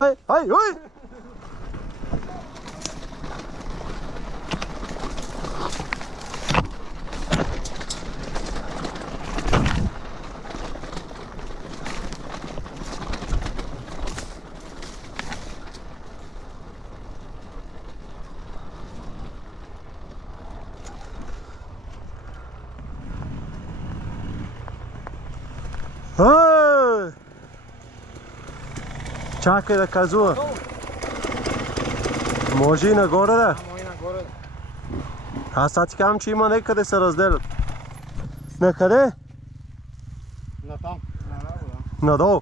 Ай, ай, ой! Чакай да казва. Може и нагоре да. Аз сега ти казвам, че има некъде се разделят. На къде? Натам. Надолу.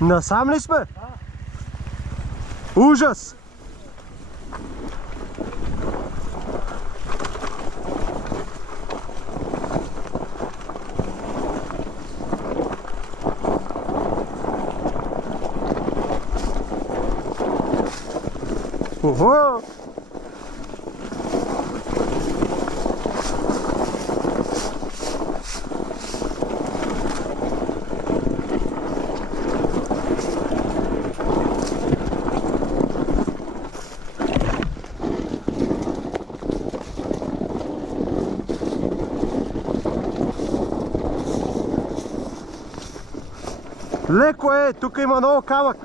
Насам ли сме? Ужас! Ого! Леко е, тук има много камък.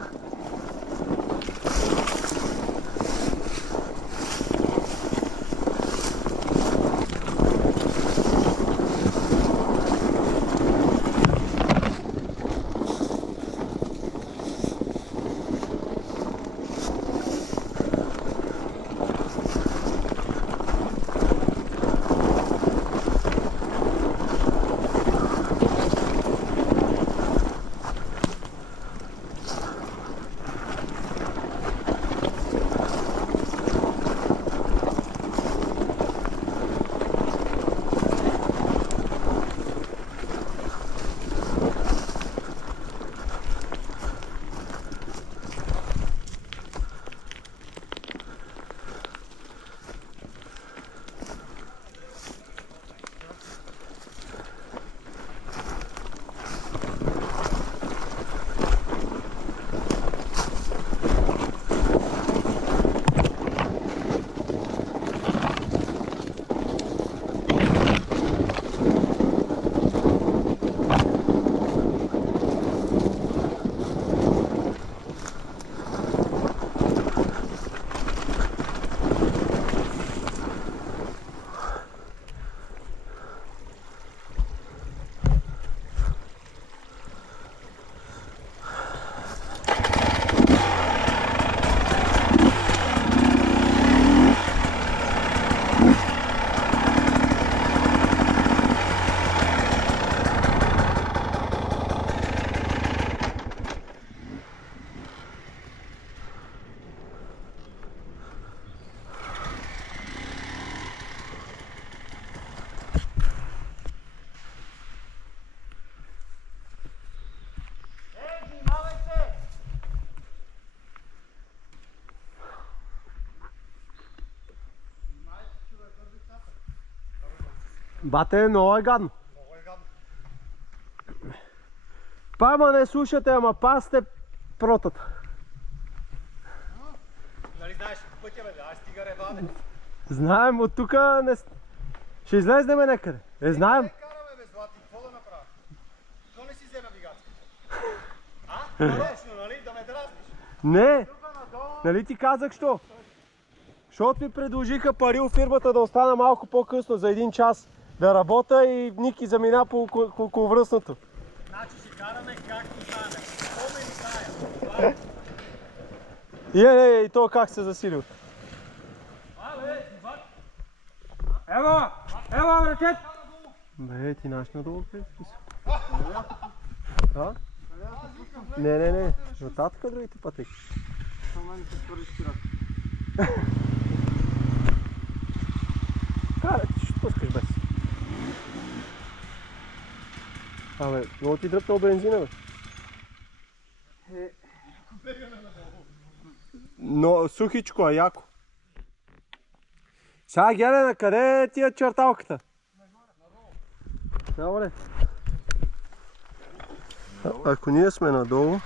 Бате, много е гадно. Пама не слушате, ама пасте протата. Нали знаеш пътя, бе, аз стига реване. Знаем, от тука не... Ще излезнеме некъде. Знаем. Не караме, бе, Злати, какво да направя? Що не си взема вигацка? Нарочно, нали? Да ме дразниш. Не. Нали ти казах, що? Защото ми предложиха пари от фирмата да остана малко по-късно, за 1 час да работя и Ники замина по околовръстното. Значи ще караме както стане. Какво ме ни кая? И то как се засилил. Ево, ракет! Бе, ти наш надолу къде си писал? Да? Не. Нататък другите пътеки. Карай, ти ще пускаш без. Абе, много ти дръпнал бензина, бе. Но сухичко, а яко. Сега гледай на къде е тия черталката? Нагоре. Ако ние сме надолу...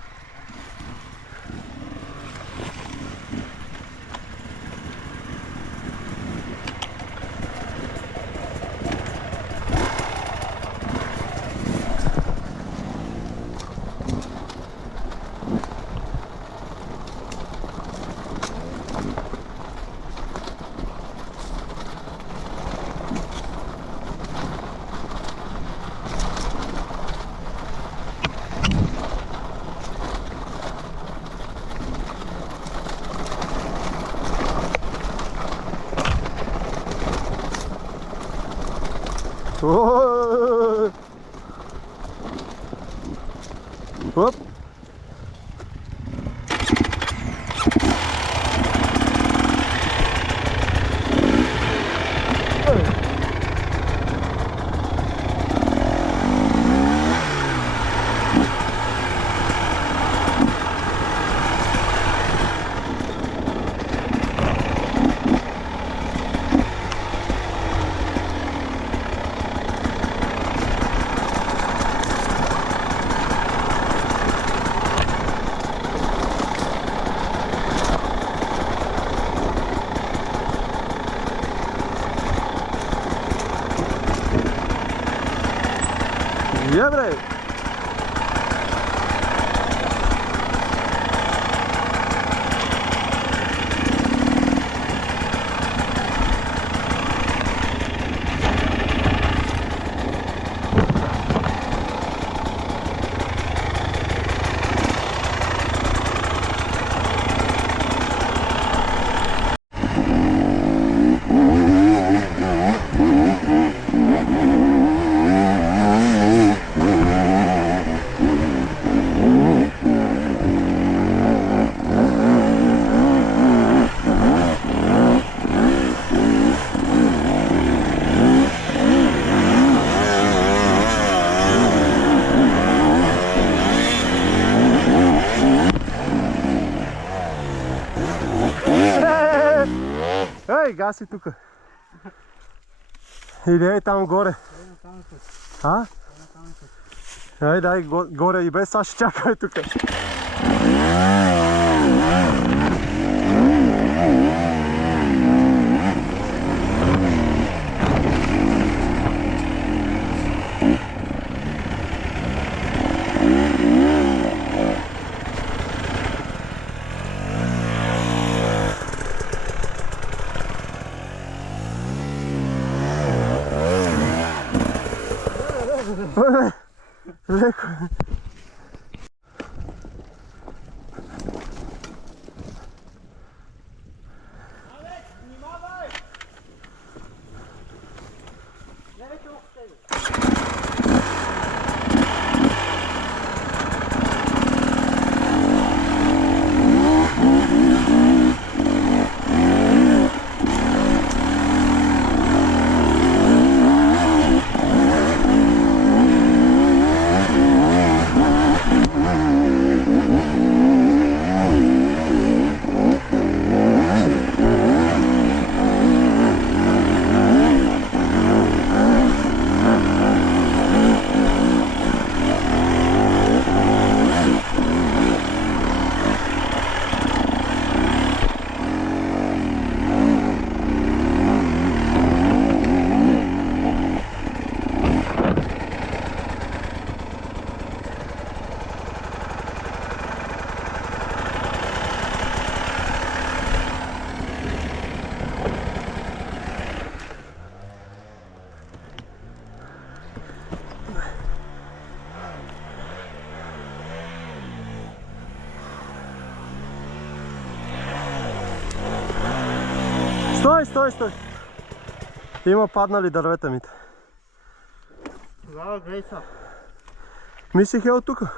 Оп! Je bre! Ей, гаси тука. Иде там горе. А? Ей, дай горе и без сега ще чакай тука. Леко. Стой, стой, стой! Има паднали дървета мите. Тогава гледай са. Мислих е от тука.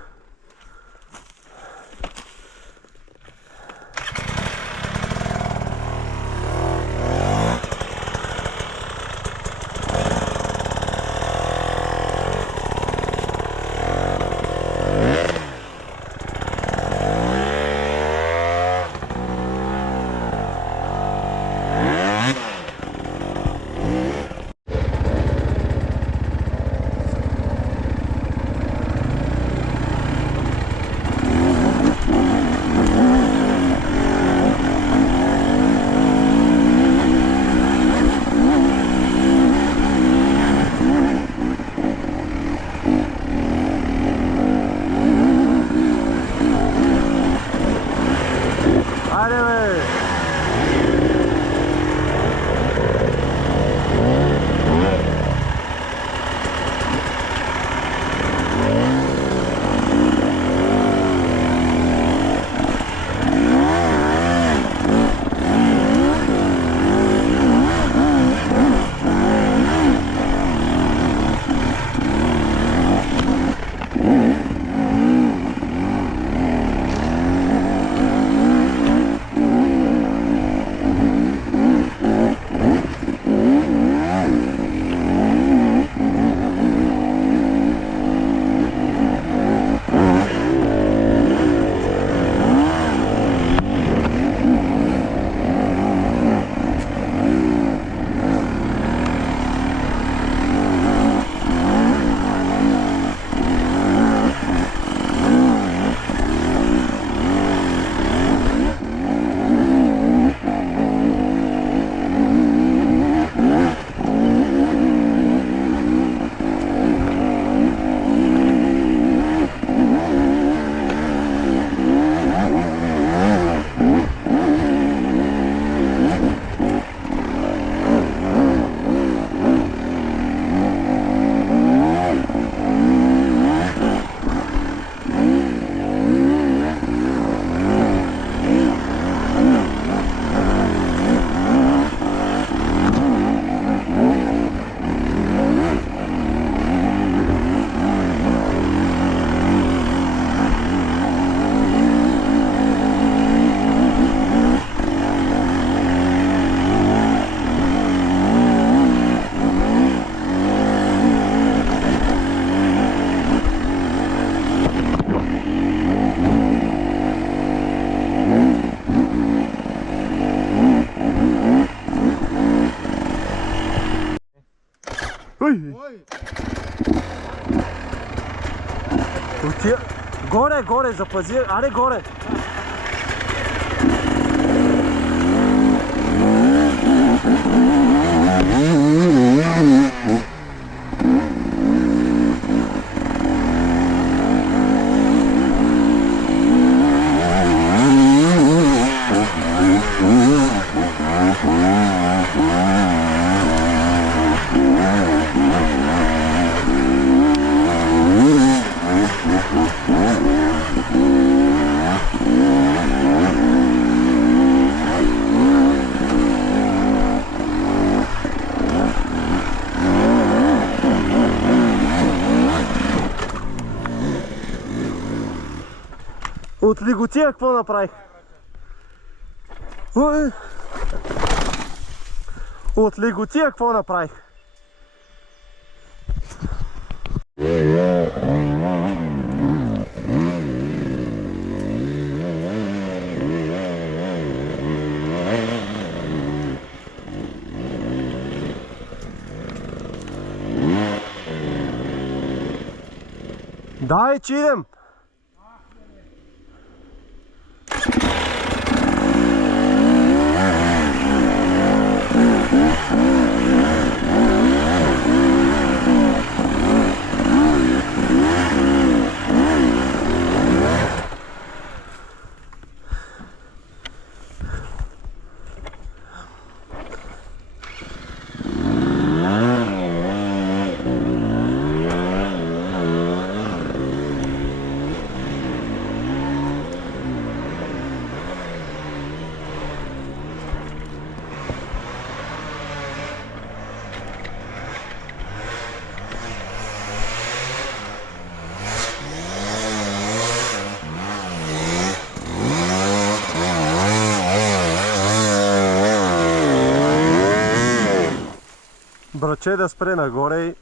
Хайде бе! Ой! Горе, горе, запази. Аре, горе. От Лиготия какво направих? От Лиготия какво направих? Дай, че идем! Ще да спре нагоре и...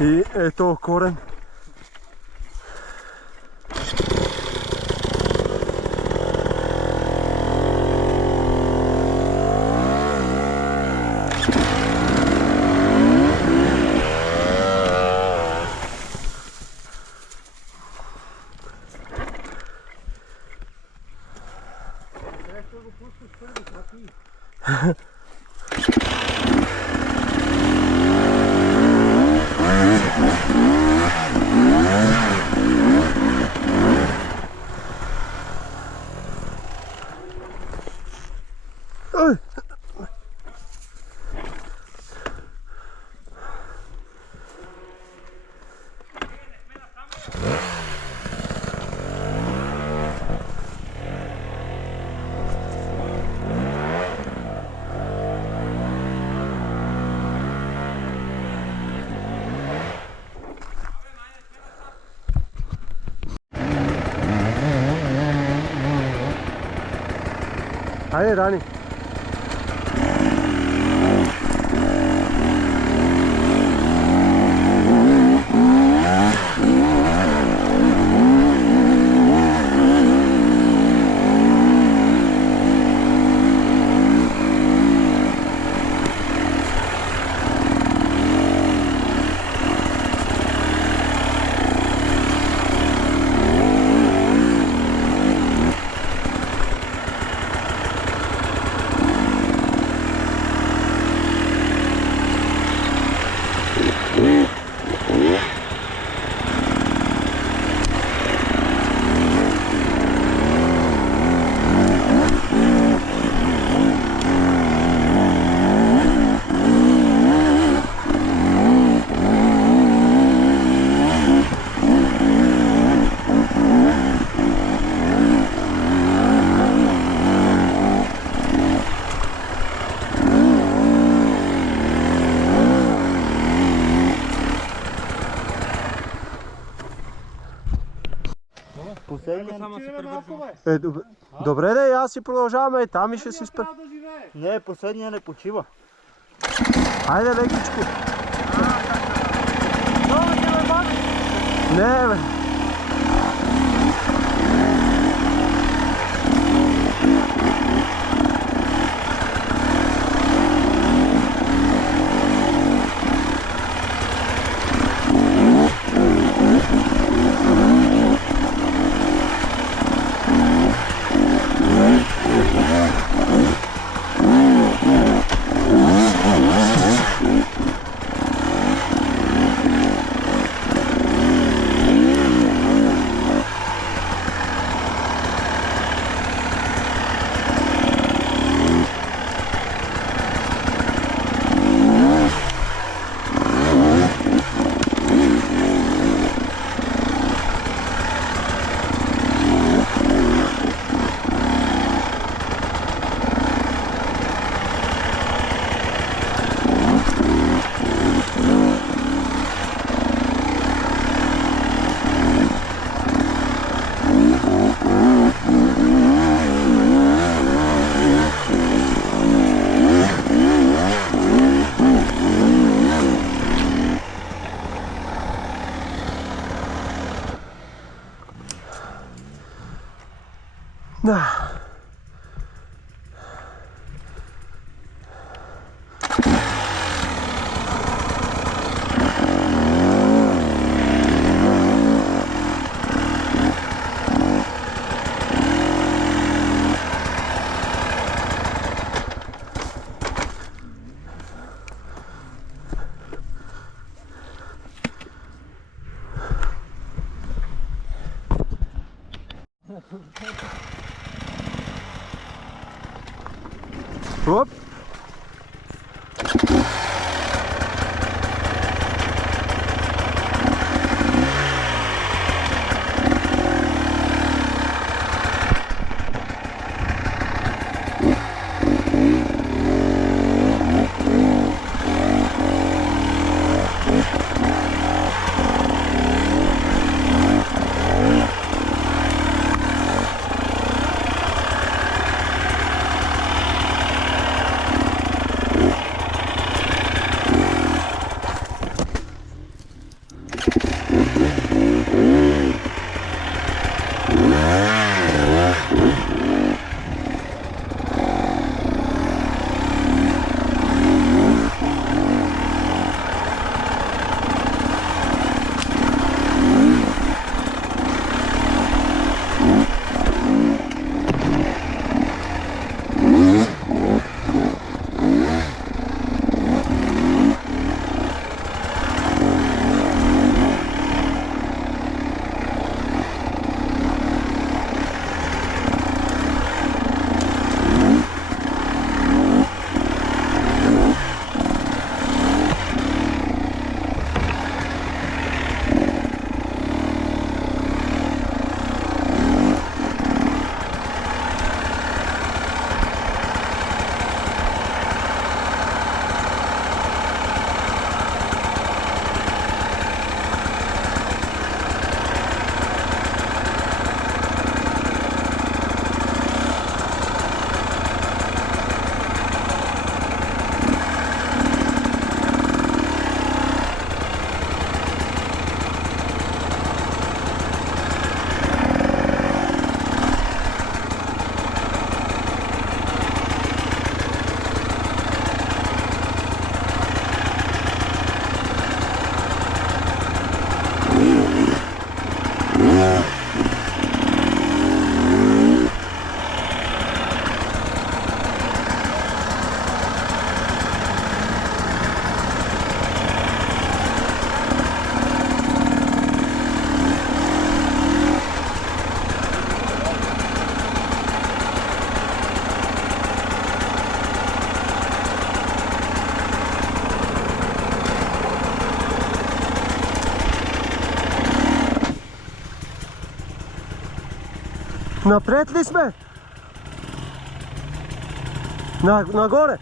И ето корен. Ой! Хайде, Рани! Добре да, аз си продължаваме там и ще си спре. Не, последния не почива. Хайде, лекичко. Не, бе. Да. Оп. Напред ли сме? Нагоре!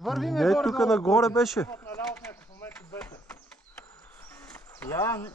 Вървиме Не, горе. тук нагоре беше. Наляво в някакъв момент от двете. Я...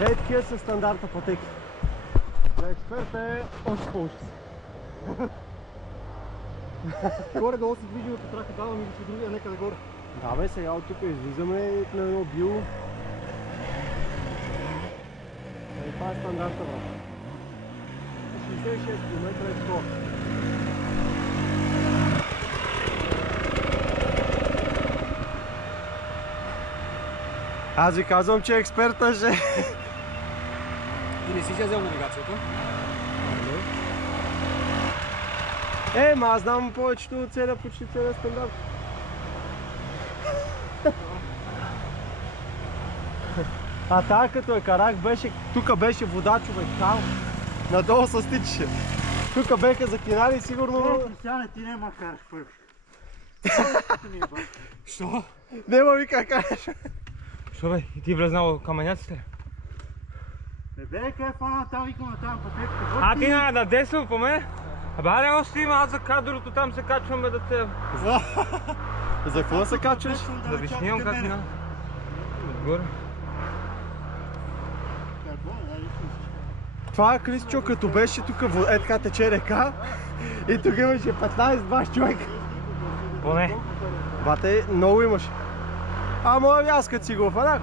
Ей, такива са стандарта пътеки. За експерта е още по-ужас. Горе-долу се движи от трака, давам и че другия некъде горе. Да бе, сега от тук излизаме на едно било. Това е стандарта, брат. 66 км е 100. Аз ви казвам, че експерта ще... Ти не си взел навигацията? Ма аз знам повечето от почти целия стандарт. А тая като е карак беше, тук беше вода, човек, там. Надолу се стичаше. Тук беха заклинали сигурно... Кристияне, ти няма караш първи. Що? Нема ми как кажеш. Що бе? И ти влезнал каменяците? Бе, къде е фана там, викам на там пътеката? А ти на десно по мен? Абе, аре още има, аз за кадрото там се качваме да те... За какво се качваш? Да ви снимам как мина. Отгоре. Това е Крисчо, като беше тук, е така тече река и тук имаше 15-20 човека. Поне. Бате, много имаше. Ама аз като си го фанах,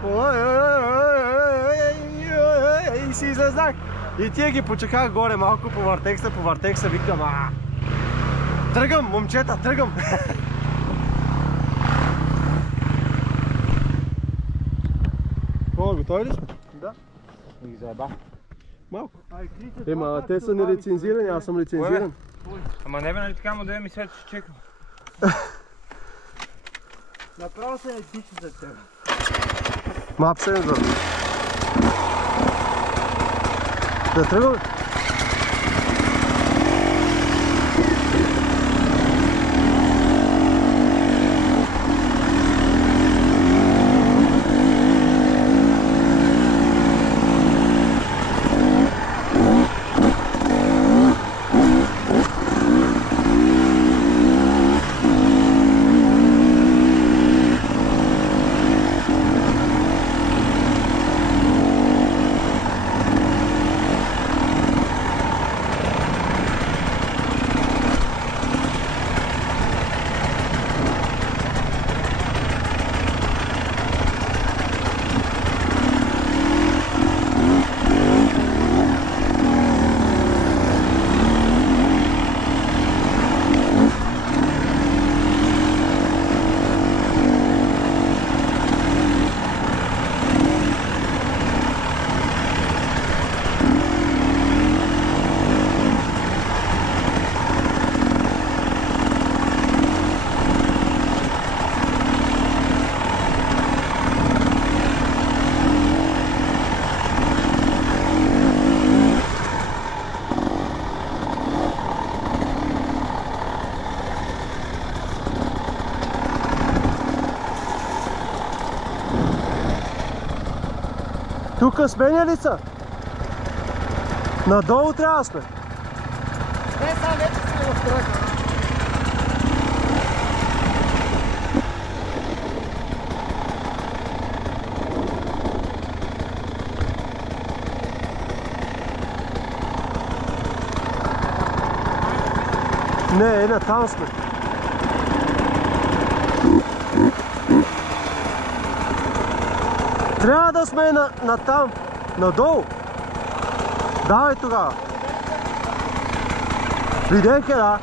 и си излезнах. И тия ги почеках горе малко по въртекса, викам, тръгам, момчета, тръгам. О, готови ли сме? Да. Ги заеба. Малко. Ема, те са нелицензирани, аз съм лицензиран. Ама не бе, нали така му да ми след ще чекам. Направо се е дичи за теб. Мап сензор. Да тръгваме? Тук сменя ли са? Надолу трябва да сме. Не, сега вече сме в тръг. Не, на там сме. Трябва да сме на там, надолу. Давай тогава. Виденке, да.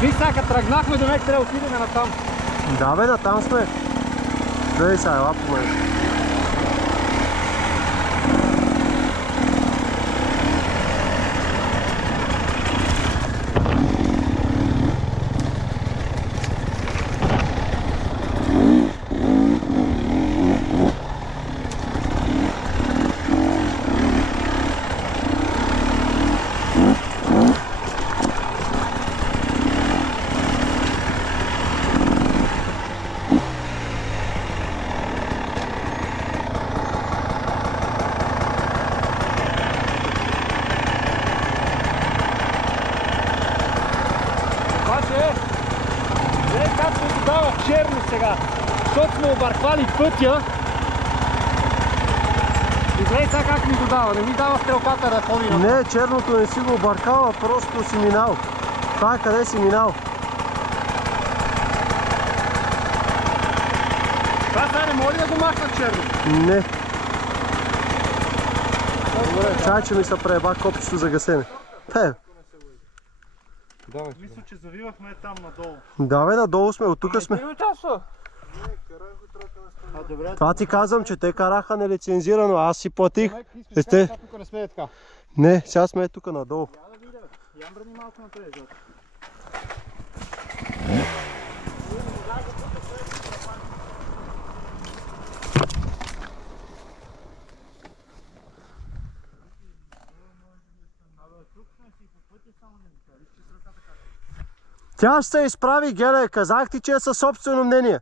Виж сега, като тръгнахме до него, трябва да отидем на там. Да бе, там сме. Дай сега, ела по мен. Черно сега, защото сме обърквали пътя. И гледай сега как ми додава, не ми дава стрелката да ходи на... Не, черното не си го объркава, просто си минал. Това е къде си минал. Това сега не може да го махна черно. Не. Чай, че ми се прееба копчето за гасене. Мисля, че завивахме там надолу. Да бе, надолу сме, от тук сме. Добре. Това ти казвам, че те караха нелицензирано, аз си платих. Тук не сме така. Не, сега сме тук надолу. Я брани малко напред. Тя ще се изправи, Геле, казах ти, че е със собствено мнение.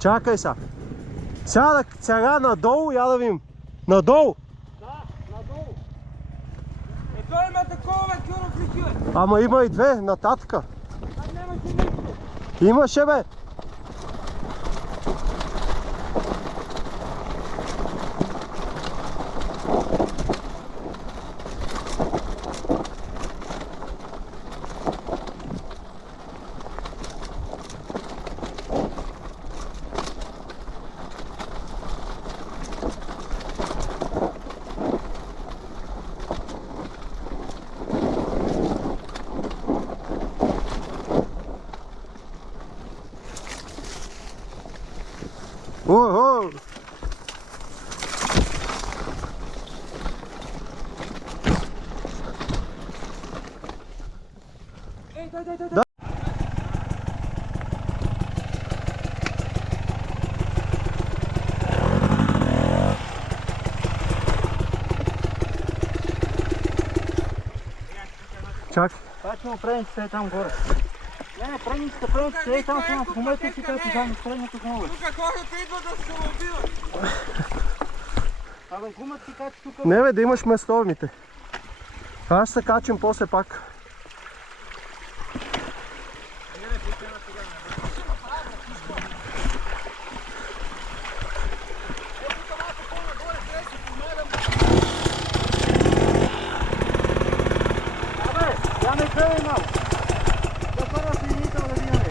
Чакай сега. Сега надолу, я да видим. Надолу! Той има такова кюро фликюе. Ама има и две, нататъка. Имаше бе. Ого! Дай. Чак. Това че му предниците е там горе. Не, предниците е там в момента си където заедно с предното много. Тук хората идват да се убиват. Абе, гумът си качи тук. Не бе, да имаш местовните. Аз се качим после пак. Я не гледам малко. Да първа си единител да видяме.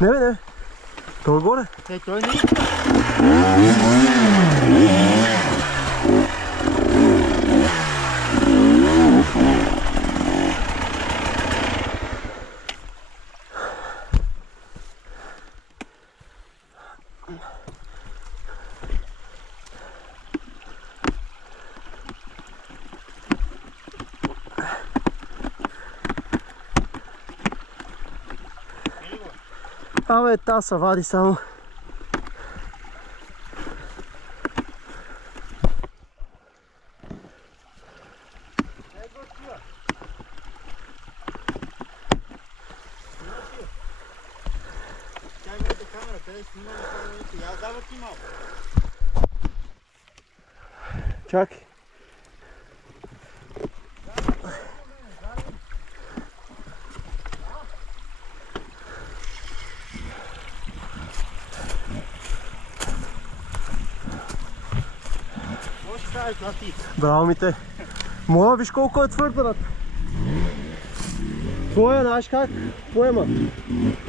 Не бе, не. Той е горе. Той не. Абе, та се вади само. Чакай. Браво, Мите. Моя, виж колко е твърда. Твоя, знаеш как? Поема.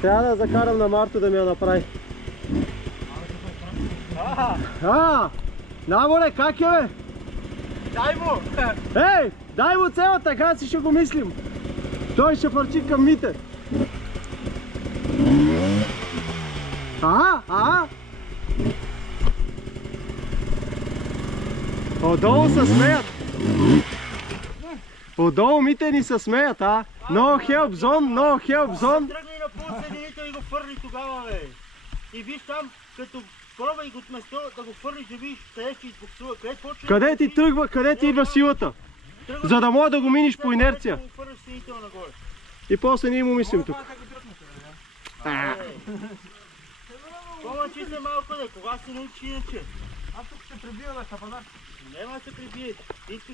Трябва да закарам на Марто да ми я направи. Наболе, как е, бе? Дай му! Ей, дай му цялата, така си ще го мислим. Той ще фърчи към Мите. Отдолу се смеят. Отдолу Мите ни се смеят, а? No help zone, no help zone. Тръгни на полусъединител и го фърли тогава, бе. И виж там, като пробвай го место да го фърлиш, да видиш къде ще избуксува, къде почва. Къде ти тръгва, къде ти идва силата? За да може да го миниш по инерция. И после ние му мислим тук. Помъчи се малко, де, кога се научи иначе? Аз тук ще прибия да хапанар. Няма да се прибие.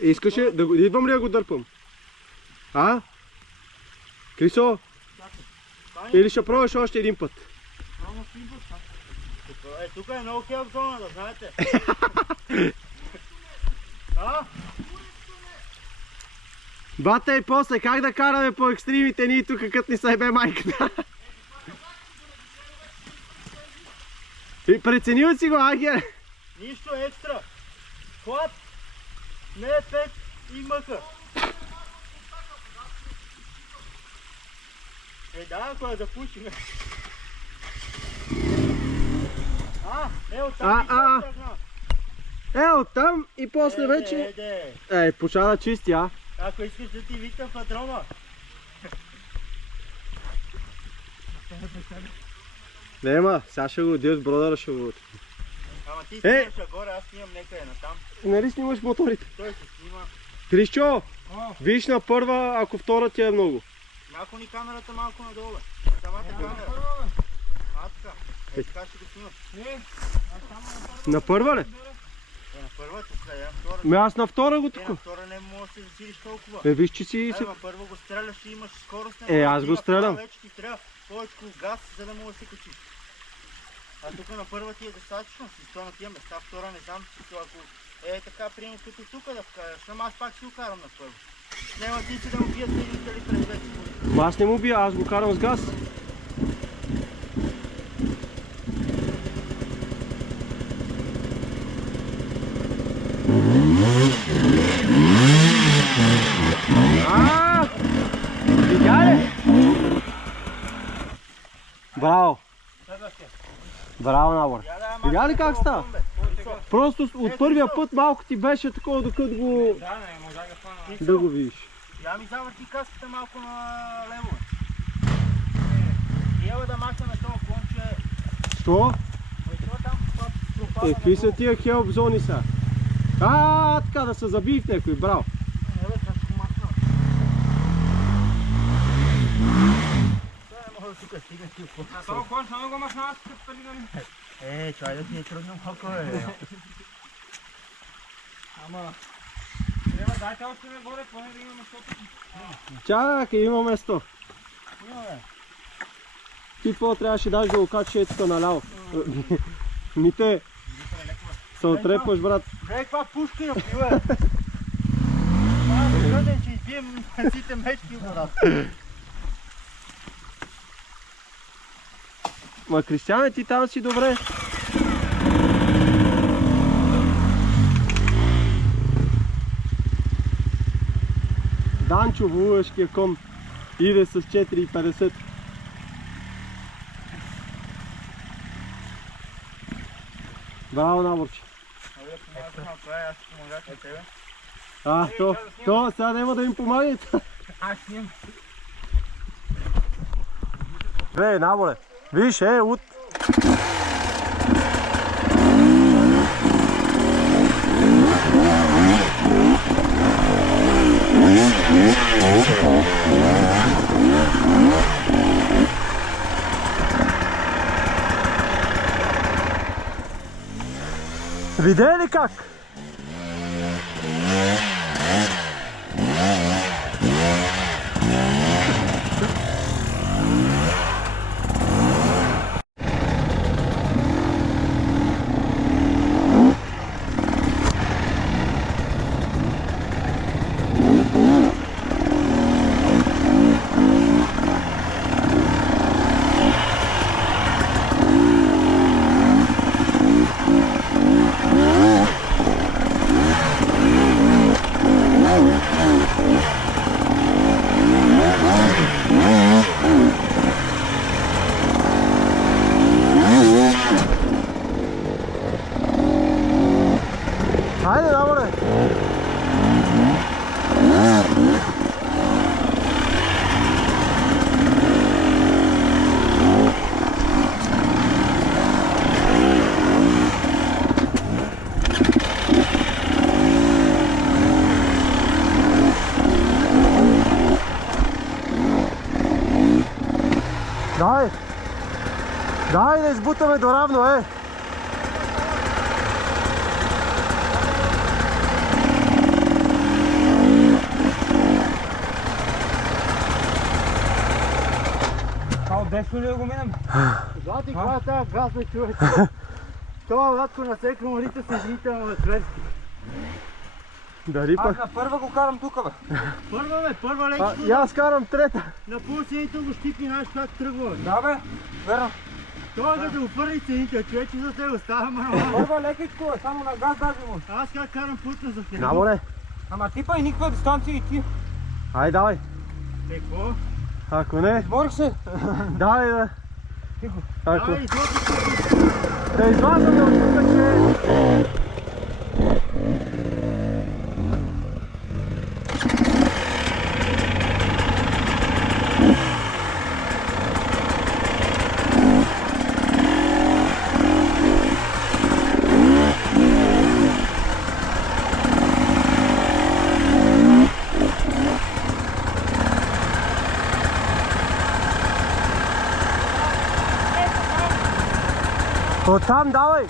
Искаше да го... Идвам ли да го дърпам? А? Крисо? Или ще пробваш още един път? Тук е много хелп зона, да знаете. Бата и после, как да караме по екстримите ние тук, като ни съебе майката? И преценил си го, Агия? Нищо екстра. Хлад, не е пет и мъка. Да, ако я запушим. оттам. Оттам и после вече... почва да чисти, а? Ако искаш да ти викам патрома. Нема, сега ще го отидеш бродъра, ще го... Ама ти снимаш горе, аз снимам некъде натам. Нали снимаш моторите? Той се снима. Крисчо, виж на първа, ако втора ти е много. Малко ни камерата малко надолу. Самата камера. Така. Така ще го снимаш. На първа ли? На първа, тук е, втора. Аз на втора го тук. На втора не можеш да се засилиш толкова. Виж, че си... Първо го стреляш и имаш скорост. Аз го стрелям. Вече ти трябва повече газ, за да мога да се качиш. А тук на първа ти е достатъчно, си сто на тия места, втора не знам, че ако е така приема като тук да вкараш, ама аз пак си го карам на първо. Няма ти си да му бият съединители през 2 секунди. Аз не му бия, аз го карам с газ. Видя. Браво! Браво, Набор! Видя ли как става? Просто от първия път малко ти беше такова, докато го... Да го видиш. Я ми завърти каската малко на лево. И ева да махнем това клонче. Що? Какви са тия хелп зони са? Така да се забий в някой, браво! На това клон само го махна аз като пали да ми. Чай да ти е трудно малко, бе. Ама... Трябва дайте още ме горе, поне да има местото. Чакай, има место. Имаме. Ти какво трябваше даже да го качиш ето тук наляво? Мите, се отрепваш, брат. Гледай каква пушка я пива. Аз гъден, че избием сите мечки, брат. Ма, Кристияне, ти там си добре. Данчо, вулешкия кон, иде с 4,50. Браво, Наборче. Аз ще помогах на тебе. То сега няма да им помагате. Аз снимам. Гледай, наболе. Виж, от... Видя ли как? Хайде, наборе! Давай! Давай да избутаме до равно, Десно ли да го минем? Злати, каква е тази газ, бе, човек? Това вратко на всеки морите се жините на зверски. Да рипа. Аз на първа го карам тука, бе. Първа лекичко. И аз карам трета. На полусените го щипи, знаеш как тръгва. Да, бе. Верно. Това да го първи цените, човече за те остава мало. Първа лекичко, бе. Само на газ даже му. Аз как карам путна за теб. Наборе. Ама ти па и никаква дистанция и ти. Ай, давай. Какво? Ако не, Изморих се. давай да. Тихо. Ако... Давай, излъпи. Да извазваме от тук, че... Оттам давай!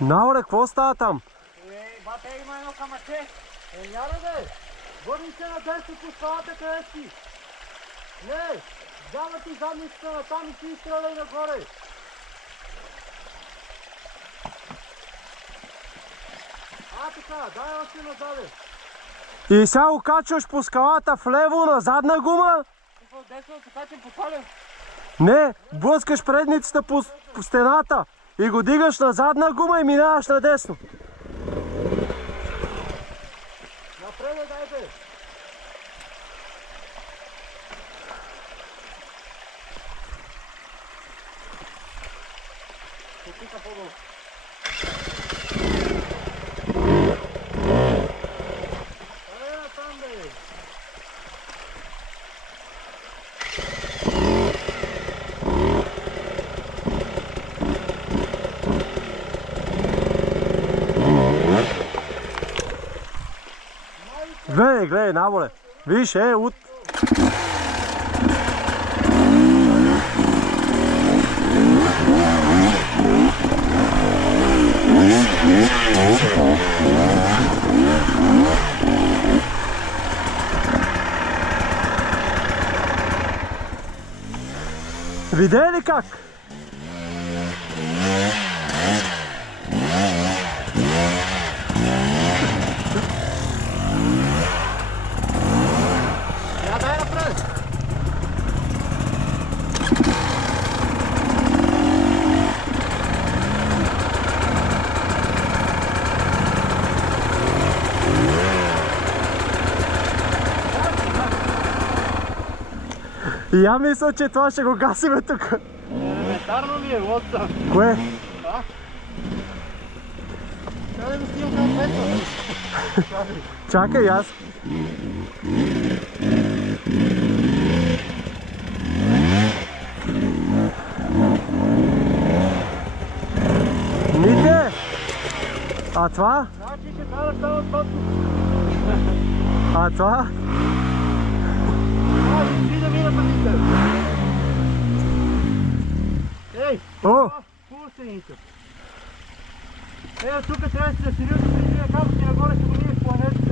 Науре, какво става там? Бате, има едно камъче. Яра бе! Върни се на десто по скалата, къде си! Не! Дава ти задницата на там и си изстреляй нагоре! Така, дай още назаде! И сега го качваш по скалата вляво на задна гума? Десно се качим по пален. Не, блъскаш предницата по стената и го дигаш на задна гума и минаваш надесно. Напред, дайте! Попика по-долу. Там бе! Гледай, наболе. Виж, от... Видя ли как? Я дай напред. И я мисля, че това ще го гасиме тук. Елементарно ми е, вот съм. Кое? Да. Трябва да го стигам към пето. Чакай аз. Мите! А това? Значи ще трябва да става точно. А това? Ти да мина преди теб. Ей! О! Хубаво се ница. Ето тук трябва да си да сериозно придвига кабелки нагоре, ще го минеш планетата.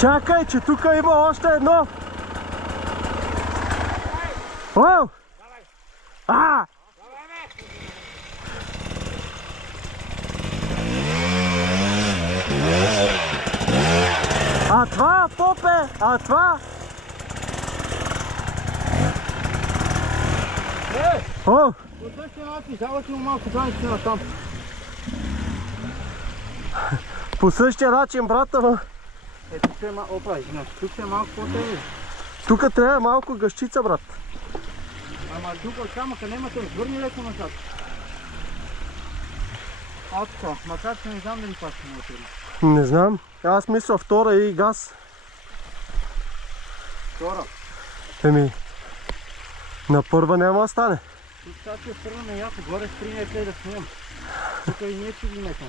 Чакай, че тук има още едно. О! А! А това, попе! А това? О! По същия начин, залъчи му малко граници на там. По същия начин, брата, ма. Ето тук е малко, опа, извинявай, тук е малко по-тежи. Тук трябва малко гъщица, брат. Ама тук от камъка немате, върни леко назад. А така, макар че не знам дали пак ще му отърни. Не знам. Аз мисля втора и газ. Втора. Еми, на първа няма да стане. Тук сега ще фърваме яко, горе с 3 метра да снимам. Тук и ние ще ги метам.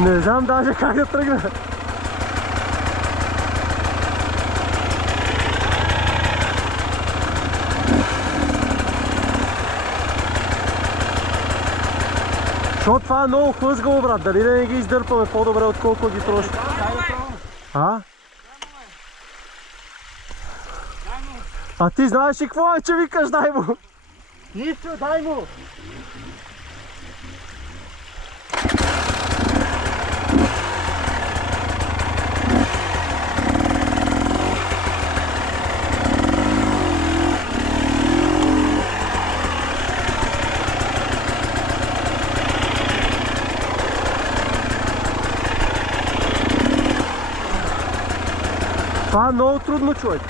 Не знам даже как да тръгна. Защото това е много хлъзгаво, брат. Дали да не ги издърпаме по-добре, отколко ги троши? А? А ти знаеш ли какво е, че викаш дай му? Нищо, дай му! Това е много трудно, човек.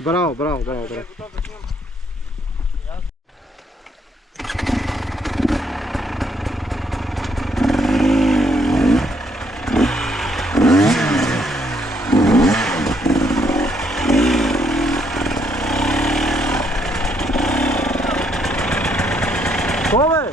Браво, браво, браво, браво. Кобе!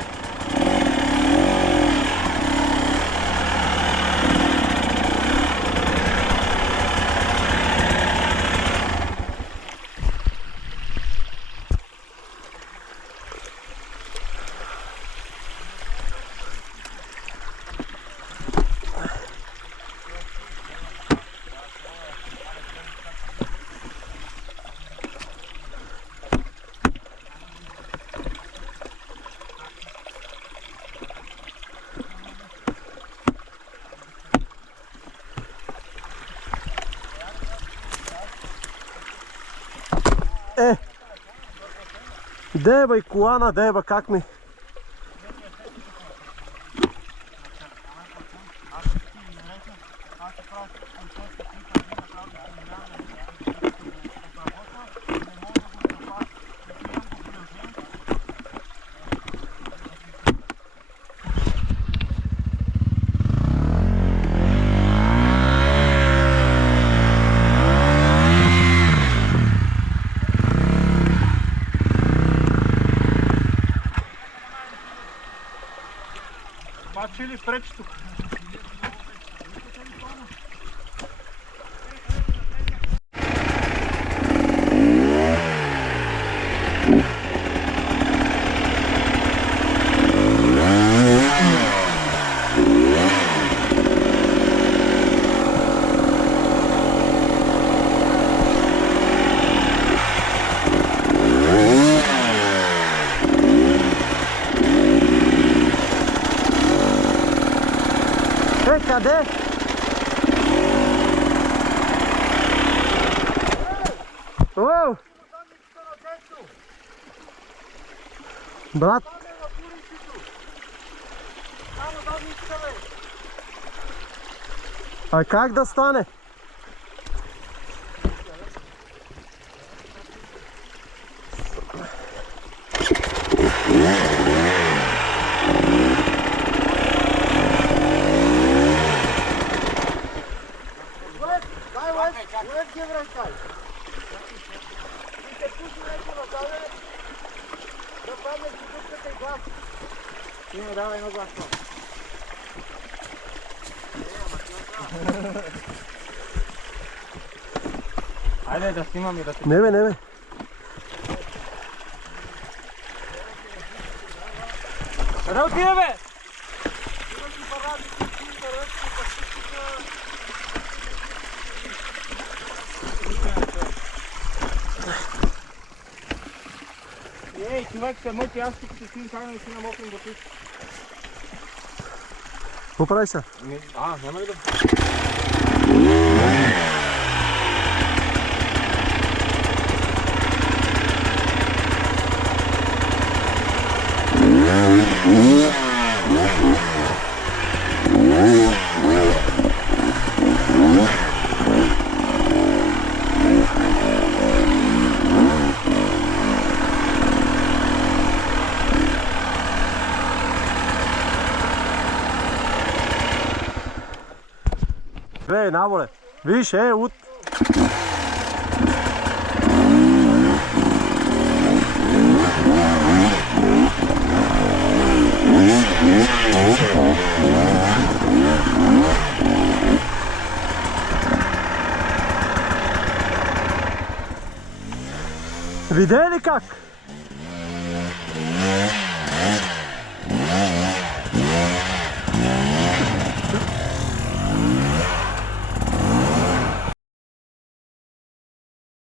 Деба и колана, деба, как ми? Бачи ли пречи тук? Къде? Оу! Брат! А как да стане? Давай на глас. Айде да снимам и да те... Не бе. Къде отиде, бе? Ей, човек се мъти, аз тук се снимам, как да не си намокрим да пиш. Какво прави сега? Няма ли да... Бе, наболе. Виж, от... Видя ли как?